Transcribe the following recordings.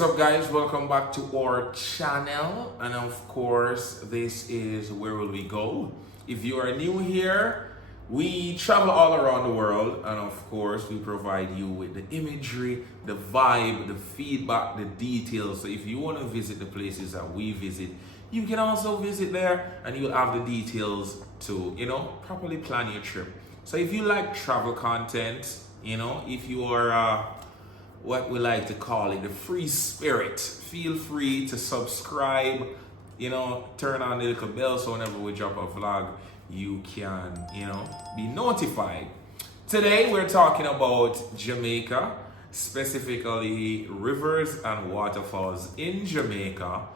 What's up, guys? Welcome back to our channel, and of course this is Where Will We Go. If you are new here, we travel all around the world, and of course we provide you with the imagery, the vibe, the feedback, the details. So if you want to visit the places that we visit, you can also visit there, and you'll have the details to properly plan your trip. So if you like travel content, if you are what we like to call it, the free spirit, feel free to subscribe, turn on the little bell so whenever we drop a vlog, you can, be notified. Today we're talking about Jamaica, specifically rivers and waterfalls in Jamaica.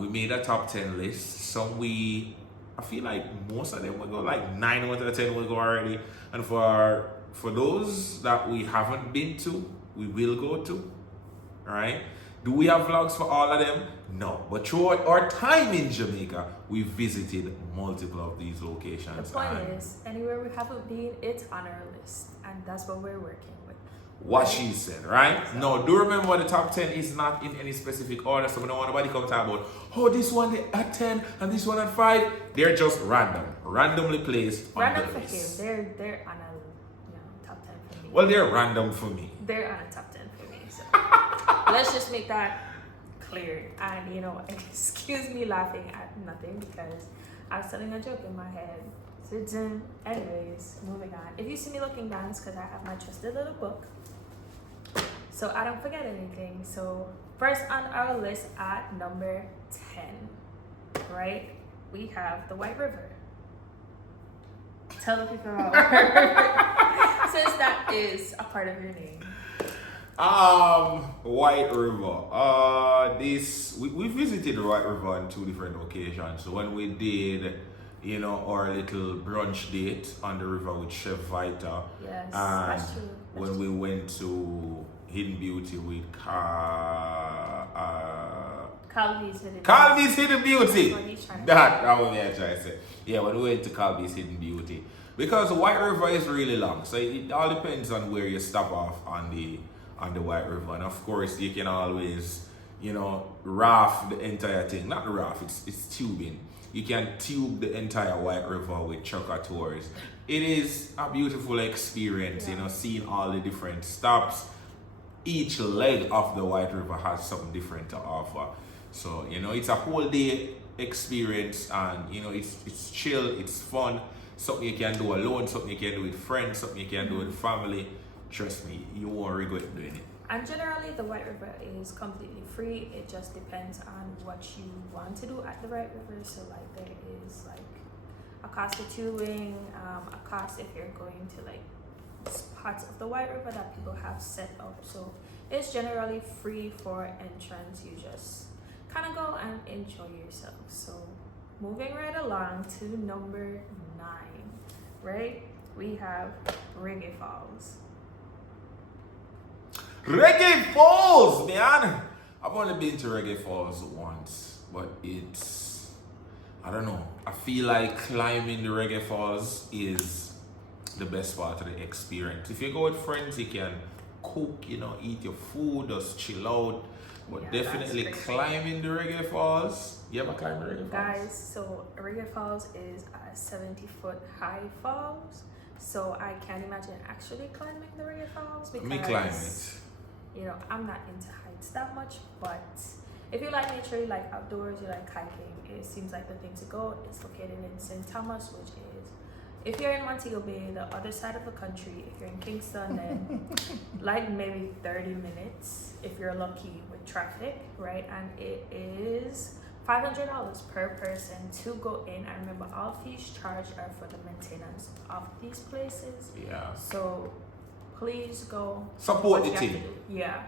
We made a top 10 list. I feel like most of them will go, like 9 out of 10 will go already. And for those that we haven't been to, we will go to, right? Do we have vlogs for all of them? No, but throughout our time in Jamaica, we visited multiple of these locations. The point is, anywhere we haven't been, it's on our list, and that's what we're working with. What she said, right? So, no, do remember the top 10 is not in any specific order, so we don't want nobody come talk about, oh, this one at 10 and this one at 5. They're just randomly placed on the list. Random for him. They're on a top 10 for me. Well, they're random for me. They're on a top 10 for me. So let's just make that clear. And excuse me laughing at nothing because I was telling a joke in my head. So anyways, moving on. If you see me looking down, it's because I have my trusted little book, so I don't forget anything. So first on our list at number 10, right, we have the White River. Tell the people about White River, since that is a part of your name. White River. We visited the White River on 2 different occasions. So when we did, our little brunch date on the river with Chef Vita. Yes, and that's true. When we went to Hidden Beauty with Calby's Hidden Beauty. That was what I trying to say. Yeah, when we went to Calby's Hidden Beauty. Because the White River is really long. So it all depends on where you stop off on the White River. And of course you can always, raft the entire thing. Not raft, it's tubing. You can tube the entire White River with trucker tours. It is a beautiful experience, seeing all the different stops. Each leg of the White River has something different to offer. So, it's a whole day experience, and it's chill, it's fun. Something you can do alone, something you can do with friends, something you can do with family. Trust me, you won't regret doing it. And generally, the White River is completely free. It just depends on what you want to do at the White River. So, there is a cost of tubing, a cost if you're going to spots of the White River that people have set up. So it's generally free for entrance. You just kind of go and enjoy yourself. So moving right along to number 9, right? We have Reggae Falls. Reggae Falls, man! I've only been to Reggae Falls once, but I don't know. I feel like climbing the Reggae Falls is the best part of the experience. If you go with friends, you can cook, eat your food, just chill out. But definitely climbing the Reggae Falls. You ever climb the Reggae Falls? Guys, so Reggae Falls is a 70-foot high falls. So I can't imagine actually climbing the Reggae Falls because me climb it. I'm not into heights that much, but if you like nature, you like outdoors, you like hiking, it seems like the thing to go. It's located in St. Thomas, which is, if you're in Montego Bay, the other side of the country. If you're in Kingston, then maybe 30 minutes if you're lucky with traffic, right? And it is $500 per person to go in. And remember, all fees charged are for the maintenance of these places. Yeah. So please go support the team. Yeah,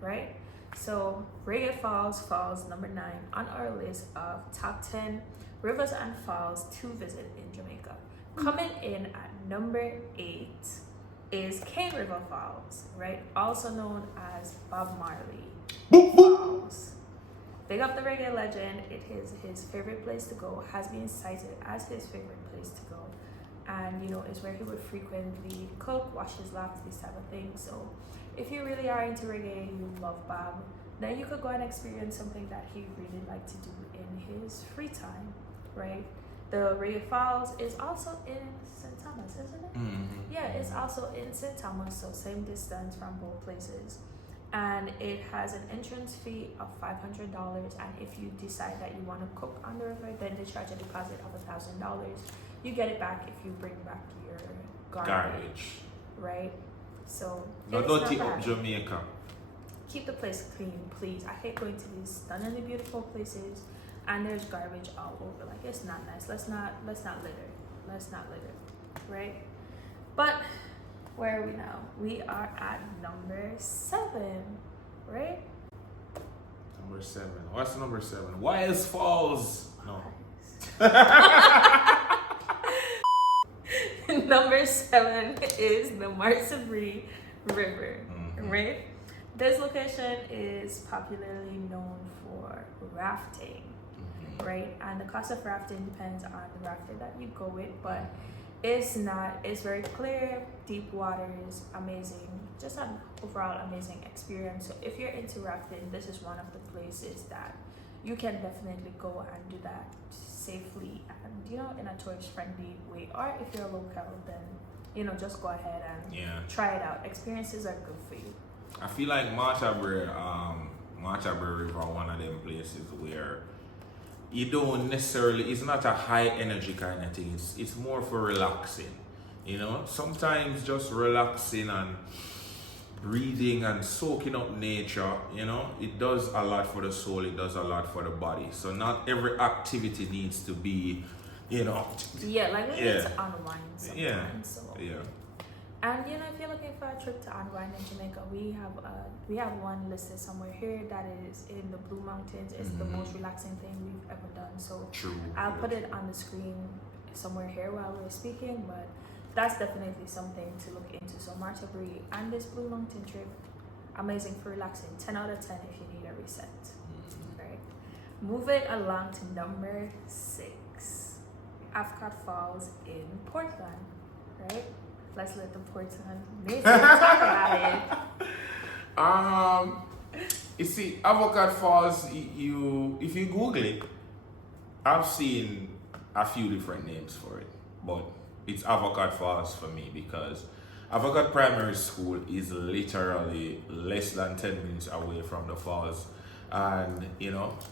right? So Reggae Falls falls number 9 on our list of top 10 rivers and falls to visit in Jamaica. Coming in at number 8 is Cane River Falls, right? Also known as Bob Marley Falls. Big up the reggae legend. It is his favorite place to go, has been cited as his favorite place to go. And it's where he would frequently cook, wash his laps, these type of things. So if you really are into reggae, you love Bob, then you could go and experience something that he really liked to do in his free time, right? The Waterfalls is also in St. Thomas, isn't it? Mm-hmm. Yeah, it's also in St. Thomas, so same distance from both places. And it has an entrance fee of $500. And if you decide that you want to cook on the river, then they charge a deposit of $1,000. You get it back if you bring back your garbage. Right? So No dirty up Jamaica. Keep the place clean, please. I hate going to these stunningly beautiful places and there's garbage all over. Like, it's not nice. Let's not litter. Right? But where are we now? We are at number 7, right? Number 7. What's number 7? Waterfalls. No. Number 7 is the Brae River, right? This location is popularly known for rafting, right? And the cost of rafting depends on the rafter that you go with, but it's very clear, deep waters, amazing, just an overall amazing experience. So if you're into rafting, this is one of the places that you can definitely go and do that safely and, in a tourist friendly way. Or if you're a local, then, just go ahead and try it out. Experiences are good for you. I feel like Montego River, one of them places where you don't necessarily, it's not a high energy kind of thing. It's more for relaxing, Sometimes just relaxing and breathing and soaking up nature, it does a lot for the soul, it does a lot for the body. So not every activity needs to be, Yeah, like we need to unwind sometimes. Yeah. So. Yeah. And if you're looking for a trip to unwind in Jamaica, we have one listed somewhere here that is in the Blue Mountains. It's the most relaxing thing we've ever done. So True. I'll put it on the screen somewhere here while we're speaking, but that's definitely something to look into. So Montego and this Blue Mountain trip, amazing for relaxing. 10 out of 10 if you need a reset. Right. Moving along to number 6, Avocat Falls in Portland. Right. Let's let the Portland native talk about it. You see, Avocat Falls, if you Google it, I've seen a few different names for it, but it's Avocat Falls for me because Avocat Primary School is literally less than 10 minutes away from the falls. And,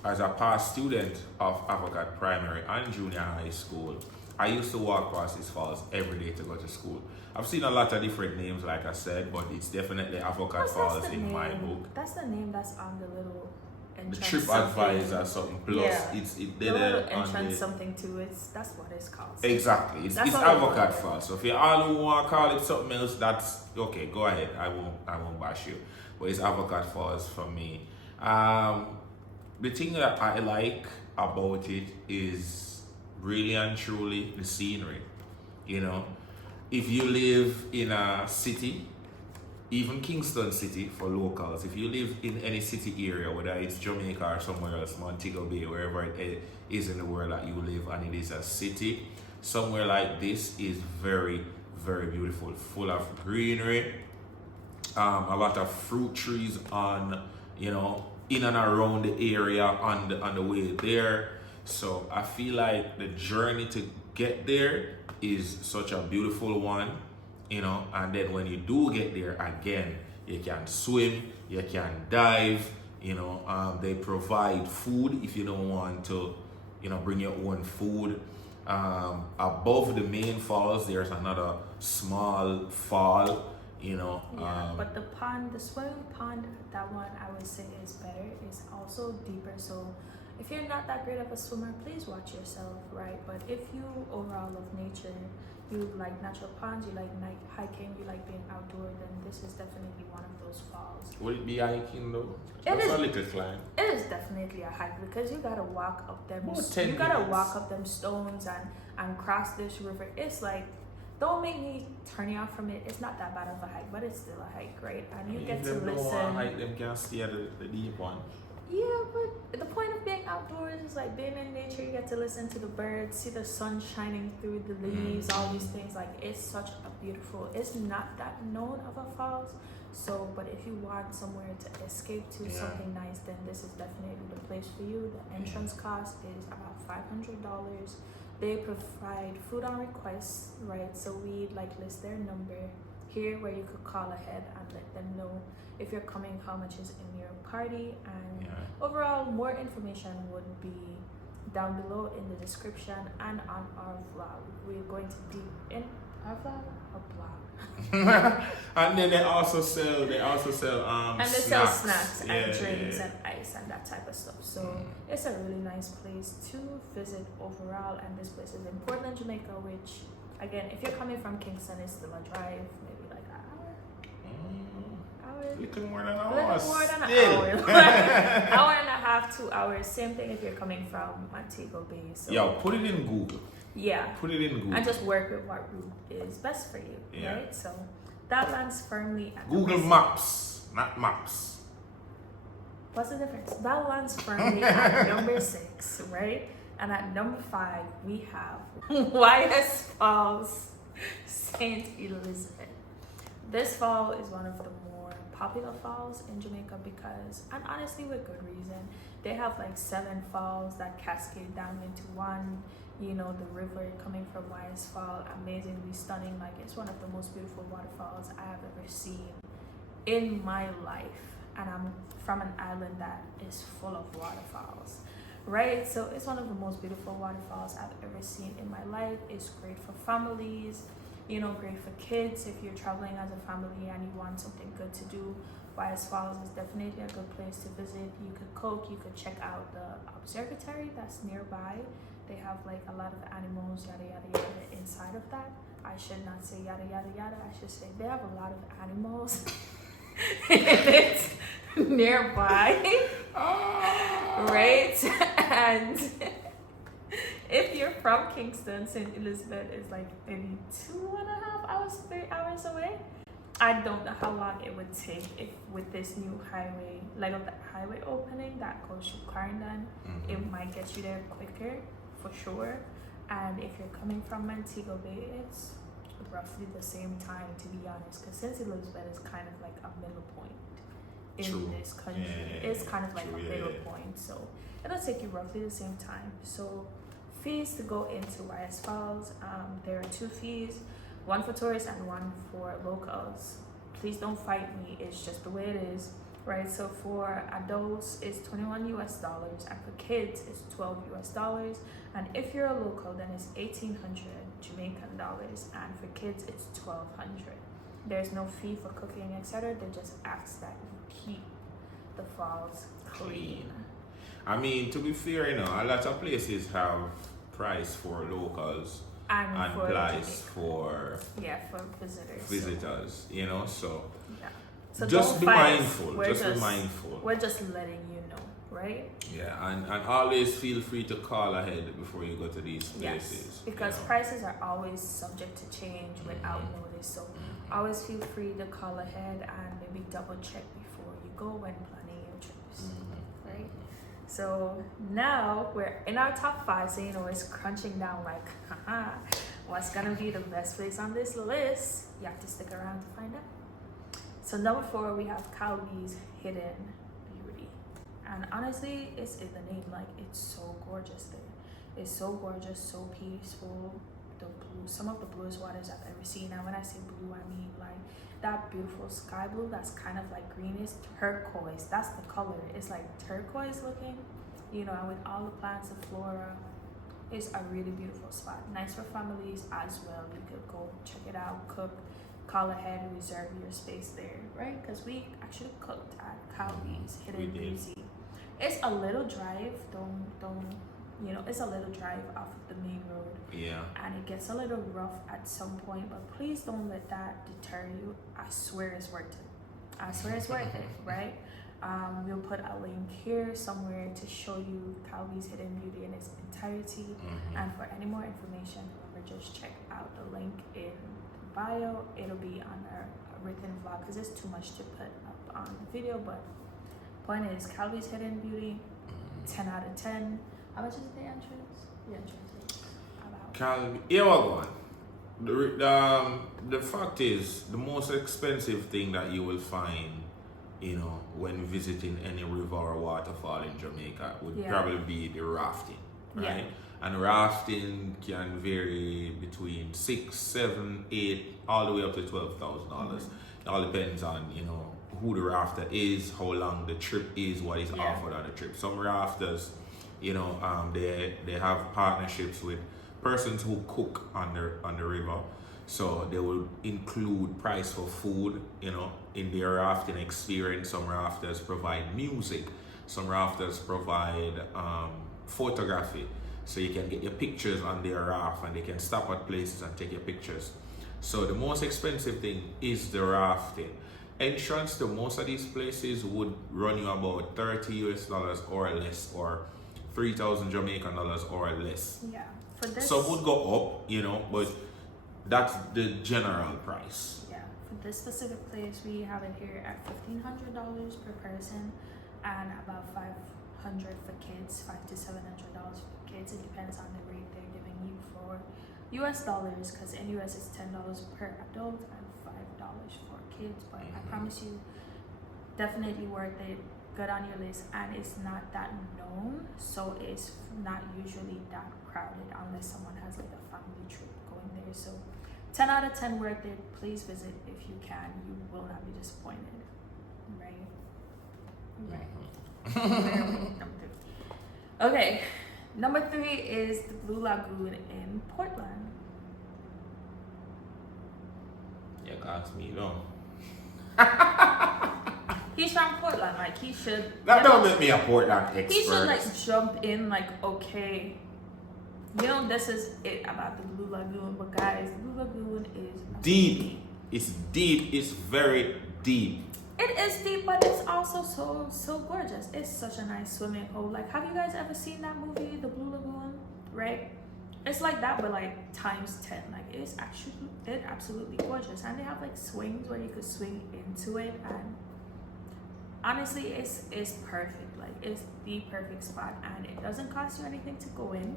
as a past student of Avocat Primary and Junior High School, I used to walk past these falls every day to go to school. I've seen a lot of different names, like I said, but it's definitely Avocat Falls in my book. That's the name that's on the little entrance. The trip advisor something plus it did the entrance something too. That's what it's called. So exactly. It's Avocat Falls. So if you all who want to call it something else, that's okay. Go ahead. I won't bash you. But it's Avocat Falls for me. The thing that I like about it is really and truly the scenery. If you live in a city, even Kingston City for locals, if you live in any city area, whether it's Jamaica or somewhere else, Montego Bay, wherever it is in the world that you live, and it is a city, somewhere like this is very, very beautiful, full of greenery, a lot of fruit trees on, in and around the area on the way there. So I feel like the journey to get there is such a beautiful one, and then when you do get there, again, you can swim, you can dive, they provide food if you don't want to, bring your own food. Above the main falls, there's another small fall, but the swimming pond, that one I would say is better. It's also deeper, so if you're not that great of a swimmer, please watch yourself, right? But if you overall love nature, you like natural ponds, you like night hiking, you like being outdoor, then this is definitely one of those falls. Would it be hiking though? It's a little climb. It is definitely a hike because you gotta walk up them. Walk up them stones and cross this river. It's like, don't make me turn you off from it. It's not that bad of a hike, but it's still a hike, right? And you get to listen. If them hike, them can stay at the deep one. Yeah, but the point of being outdoors is like being in nature. You get to listen to the birds, see the sun shining through the leaves, all these things. Like, it's such a beautiful, it's not that known of a falls, So, but if you want somewhere to escape to something nice, then this is definitely the place for you. The entrance cost is about $500. They provide food on request, right? So we like list their number here where you could call ahead and let them know if you're coming, how much is in your party, and overall more information would be down below in the description and on our vlog. We're going to be in our vlog or blog. And then they also sell and they sell snacks and drinks and ice and that type of stuff. So it's a really nice place to visit overall, and this place is in Portland, Jamaica, which again, if you're coming from Kingston, it's still a drive, maybe like an hour. Little more than an hour. Hour and a half, 2 hours. Same thing if you're coming from Montego Bay. So yo, put it in Google. Yeah. Put it in Google. And just work with what route is best for you. Right? So that lands firmly at Google Maps, not Maps. What's the difference? That lands firmly at number 6, right? And at number 5, we have YS Falls, St. Elizabeth. This fall is one of the more popular falls in Jamaica because, and honestly with good reason, they have like 7 falls that cascade down into one. You know, the river coming from YS Fall, amazingly stunning. Like, it's one of the most beautiful waterfalls I have ever seen in my life. And I'm from an island that is full of waterfalls, right? So it's one of the most beautiful waterfalls I've ever seen in my life. It's great for families, you know, great for kids. If you're traveling as a family and you want something good to do, YS Falls is definitely a good place to visit. You could cook, you could check out the observatory that's nearby. They have like a lot of animals, yada yada yada, inside of that. I should not say yada yada yada, I should say they have a lot of animals it's nearby. Right? And if you're from Kingston, St. Elizabeth is like maybe 2.5 hours, 3 hours away. I don't know how long it would take if with this new highway, like of the highway opening that goes to Grande, it might get you there quicker for sure. And if you're coming from Montego Bay, it's roughly the same time, to be honest, because St. Elizabeth is kind of like a middle point in this country. It's kind of like a middle point, so it'll take you roughly the same time. So fees to go into YS Falls, there are 2 fees, one for tourists and one for locals. Please don't fight me, it's just the way it is, right? So for adults it's $21 US, and for kids it's $12 US, and if you're a local then it's 1,800 Jamaican dollars, and for kids it's 1,200. There's no fee for cooking, etc. They just ask that you keep the falls clean. I mean, to be fair, you know, a lot of places have price for locals and price for visitors, you know, so so just be mindful. Be mindful. We're just letting you know, right? Yeah, and always feel free to call ahead before you go to these places. Yes, because prices are always subject to change without notice. So always feel free to call ahead and maybe double check before you go when planning your trips, right? So now we're in our top 5, so you know it's crunching down like, what's gonna be the best place on this list? You have to stick around to find out. So number 4, we have Calby's Hidden Beauty, and honestly, it's in the name. Like, it's so gorgeous there. It's so gorgeous, so peaceful. The blue, some of the bluest waters I've ever seen. And when I say blue, I mean like that beautiful sky blue that's kind of like greenish turquoise. That's the color. It's like turquoise looking, you know, and with all the plants and flora. It's a really beautiful spot. Nice for families as well. You could go check it out, cook, call ahead, reserve your space there, right? Because we actually cooked at Calby's Hidden Beauty. It's a little drive, don't you know, it's a little drive off of the main road. Yeah. And it gets a little rough at some point, but please don't let that deter you. I swear it's worth it. I swear it's worth it, right? We'll put a link here somewhere to show you Calby's Hidden Beauty in its entirety. And for any more information, remember, just check out the link in the bio. It'll be on our written vlog because it's too much to put up on the video. But point is, Calby's Hidden Beauty, 10 out of 10. How much is the entrance? The entrance is about... Calby, here we go. The fact is, the most expensive thing that you will find, when visiting any river or waterfall in Jamaica would probably be the rafting, right? Yeah. And rafting can vary between 6, 7, 8, all the way up to $12,000. It all depends on, who the rafter is, how long the trip is, what is offered on the trip. Some rafters, they have partnerships with persons who cook on the river, so they will include price for food, in their rafting experience. Some rafters provide music, some rafters provide photography, so you can get your pictures on their raft and they can stop at places and take your pictures. So the most expensive thing is the rafting. Entrance to most of these places would run you about $30 or less, or 3,000 Jamaican dollars or less. Yeah. For this, Some would go up, but that's the general price. Yeah. For this specific place, we have it here at $1,500 per person, and about $500 for kids, $500 to $700 for kids. It depends on the rate they're giving you for US dollars, because in US it's $10 per adult and $5 for kids. But I promise you, definitely worth it. Good on your list, and it's not that known, so it's not usually that crowded unless someone has like a family trip going there. So 10 out of 10 worth it. Please visit if you can. You will not be disappointed. Right. Okay, number 3 is the Blue Lagoon in Portland. Yeah, ask me, He's from Portland, like he should. That don't make me a Portland expert. He should like jump in, like, okay, this is it about the Blue Lagoon. But guys, the Blue Lagoon is deep. It's deep. It's very deep. It is deep, but it's also so gorgeous. It's such a nice swimming hole. Like, have you guys ever seen that movie, The Blue Lagoon? Right? It's like that, but like times 10. Like, it's absolutely gorgeous, and they have like swings where you could swing into it, and honestly, it's perfect. Like, it's the perfect spot, and it doesn't cost you anything to go in.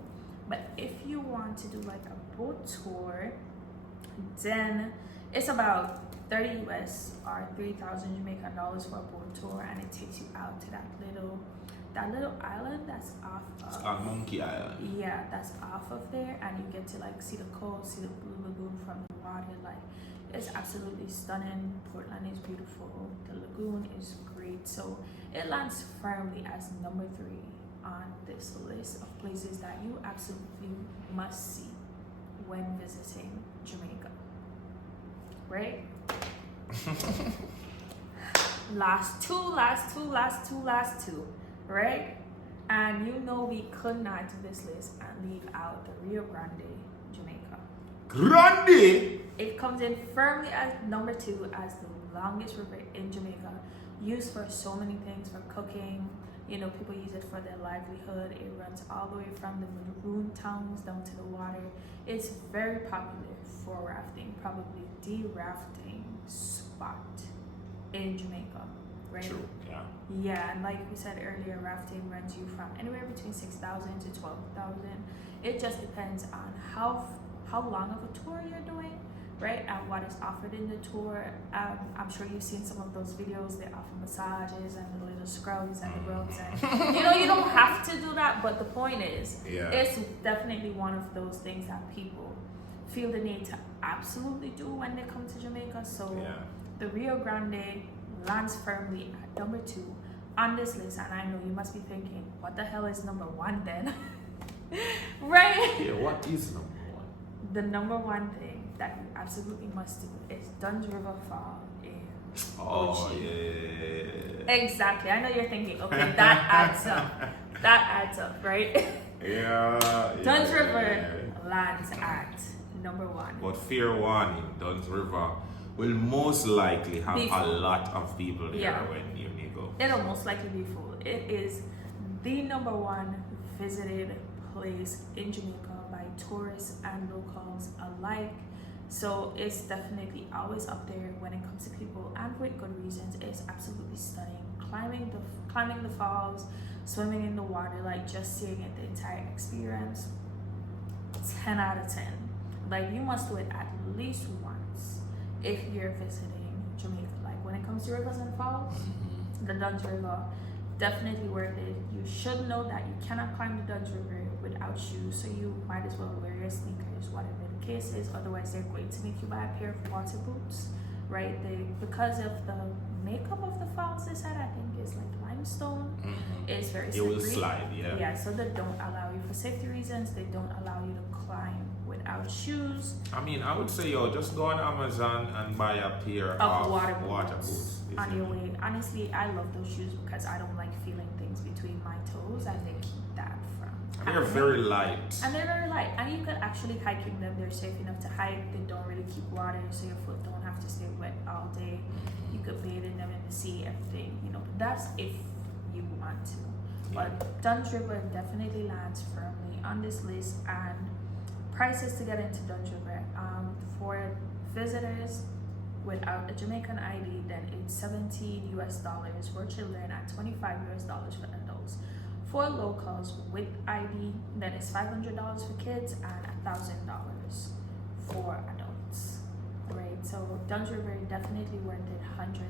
But if you want to do like a boat tour, then it's about 30 US or 3,000 Jamaican dollars for a boat tour, and it takes you out to that little island that's off of, it's called Monkey Island. Yeah, that's off of there, and you get to like see the coast, see the Blue Lagoon from the water. Like, it's absolutely stunning. Portland is beautiful. The lagoon is great. So it lands firmly as number 3 on this list of places that you absolutely must see when visiting Jamaica. Right? last two, right? And we could not do this list and leave out the Rio Grande, Jamaica. Grande! It comes in firmly as number 2 as the longest river in Jamaica, used for so many things, for cooking. People use it for their livelihood. It runs all the way from the lagoon towns down to the water. It's very popular for rafting, probably the rafting spot in Jamaica, right? True, yeah. Yeah, and like we said earlier, rafting runs you from anywhere between 6,000 to 12,000. It just depends on how long of a tour you're doing, right? And what is offered in the tour. I'm sure you've seen some of those videos. They offer massages and the little scrubs and the rubs, and you don't have to do that. But the point is, it's definitely one of those things that people feel the need to absolutely do when they come to Jamaica. So the Rio Grande lands firmly at number 2 on this list, and I know you must be thinking, what the hell is number 1 then? Right? Yeah, what is number 1? The number 1 thing that you absolutely must do is Dunn's River Fall in Ochi. Yeah. Exactly. I know you're thinking, okay, that adds up. That adds up, right? Yeah. Dunn's River lands at number 1. But fair warning, Dunn's River will most likely have a lot of people there when you go. It'll most likely be full. It is the number 1 visited place in Jamaica by tourists and locals alike. So it's definitely always up there when it comes to people, and with good reasons. It's absolutely stunning. Climbing the falls, swimming in the water, like just seeing it, the entire experience. 10 out of 10. Like, you must do it at least once if you're visiting Jamaica. Like, when it comes to rivers and falls, the Dunn's River, definitely worth it. You should know that you cannot climb the Dunn's River without shoes, so you might as well wear your sneakers, whatever the case is. Otherwise, they're going to make you buy a pair of water boots, right? Because of the makeup of the falls, they said, I think is like limestone. It's very slippery. It will slide, yeah. Yeah, so they don't allow you, for safety reasons, they don't allow you to climb without shoes. I mean, I would say, just go on Amazon and buy a pair of water boots on your way. Honestly, I love those shoes because I don't like feeling things between my toes, and they keep that from and they're very light. And they're very light. And you could actually hike in them. They're safe enough to hike. They don't really keep water, so your foot don't have to stay wet all day. You could bathe in them in the sea, everything. That's if you want to. But Dunn's River definitely lands firmly on this list. And prices to get into Dunn's River, for visitors without a Jamaican ID, then it's $17 for children and $25 for adults. For locals with ID, then it's $500 for kids and $1,000 for adults. Right, so Dunn's River definitely worth it.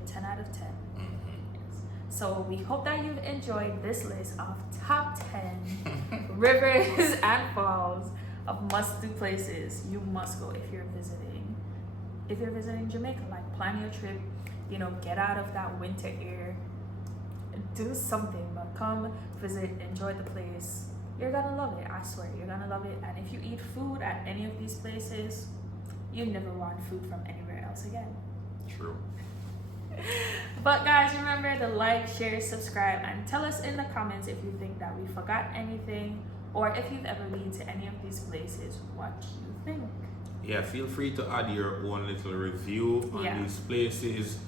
10 out of 10. Yes. So we hope that you've enjoyed this list of top 10 rivers and falls of must-do places you must go if you're visiting Jamaica. Like, plan your trip, get out of that winter air, do something, but come visit, enjoy the place. You're gonna love it, I swear, you're gonna love it. And if you eat food at any of these places, you never want food from anywhere else again. True. But guys, remember to like, share, subscribe, and tell us in the comments if you think that we forgot anything, or if you've ever been to any of these places, what you think. Yeah, feel free to add your own little review on these places.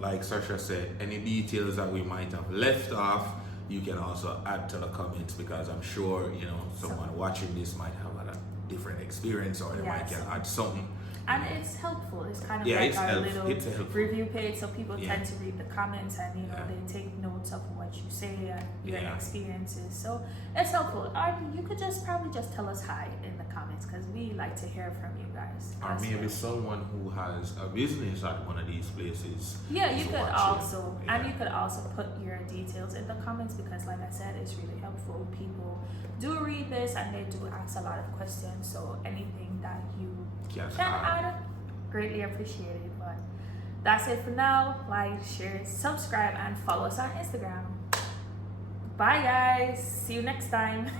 Like Sasha said, any details that we might have left off, you can also add to the comments, because I'm sure, someone watching this might have a different experience, or they might can add something. And it's helpful. It's kind of like our little review page, so people tend to read the comments, and they take notes of what you say and your experiences. So it's helpful. Or you could probably just tell us hi in the comments, because we like to hear from you guys. Or maybe someone who has a business at one of these places. Yeah, you could also, and you could also put your details in the comments, because like I said, it's really helpful. People do read this and they do ask a lot of questions, so anything that you can add, greatly appreciated. But that's it for now. Like, share, subscribe, and follow us on Instagram. Bye guys, see you next time.